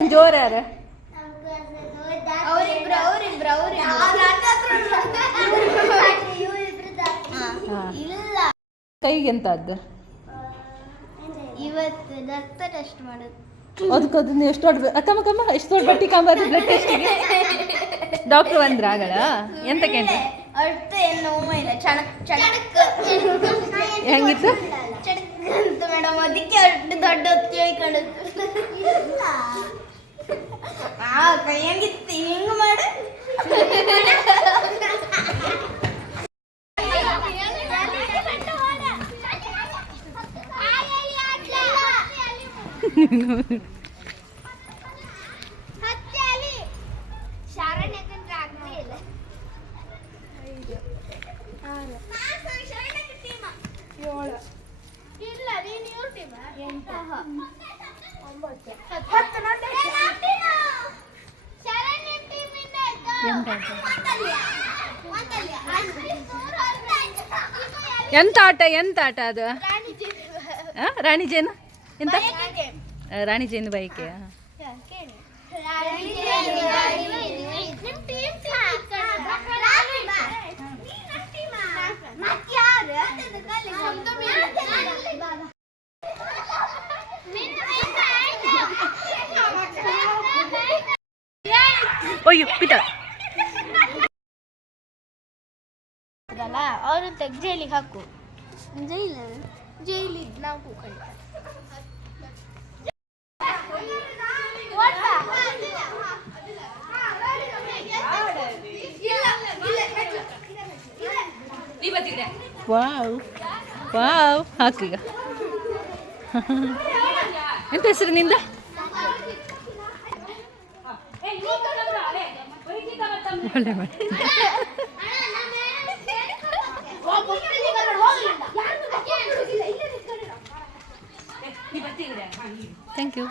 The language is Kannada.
ಜೋರ ಯಾರ ಕೈಗೆಂತ ಅದ್ದು ಇವತ್ತು ರಕ್ತ ಟೆಸ್ಟ್ ಮಾಡೋದು ಅದಕ್ಕೆ ಅದನ್ನ ಎಷ್ಟು ದೊಡ್ಡ ಅಕ್ಕಮ್ಮ ಎಷ್ಟು ದೊಡ್ಡ ಬಟ್ಟಿ ಕಾಂಬಾರ ಬ್ಲಡ್ ಟೆಸ್ಟಿಗೆ ಡಾಕ್ಟರ್ ಬಂದ್ರ ಆಗಲ್ಲ ಎಂತಕ್ಕೆ ಅಂತ ಅಷ್ಟು ಏನು ನೋವು ಇಲ್ಲ ಚಣಕ್ ಚಣಕ್ ಹೆಂಗಿತ್ತು ಚಣಕ್ ಅಂತ ಮೇಡಮ್ ಅದಕ್ಕೆ ಅಷ್ಟು ದೊಡ್ಡ ಕೇಳ್ಕೊಂಡು ಕೈ ಹೆಂಗಿತ್ತು ಹಿಂಗೆ ಮಾಡು ಎಂತ ಆಟ ಅದು ರಾಣಿ ಜೇನು ಎಂತ ರಾಣಿ ಜೇನು ಬೈಕೆ ಅಯ್ಯೋ ಪಿತ ಅವರು ತೆಗ್ ಜೈಲಿಗೆ ಹಾಕು ಜೈಲಿಗೆ ನಾವು ಕೂತ್ಕೊಂಡು ವಾವ್ ವಾವ್ ಹಾಕೀಗ ಎಂತ ಹೆಸರು ನಿಂದ ಒಳ್ಳೆ ಮಾಡಿ ಥ್ಯಾಂಕ್ ಯು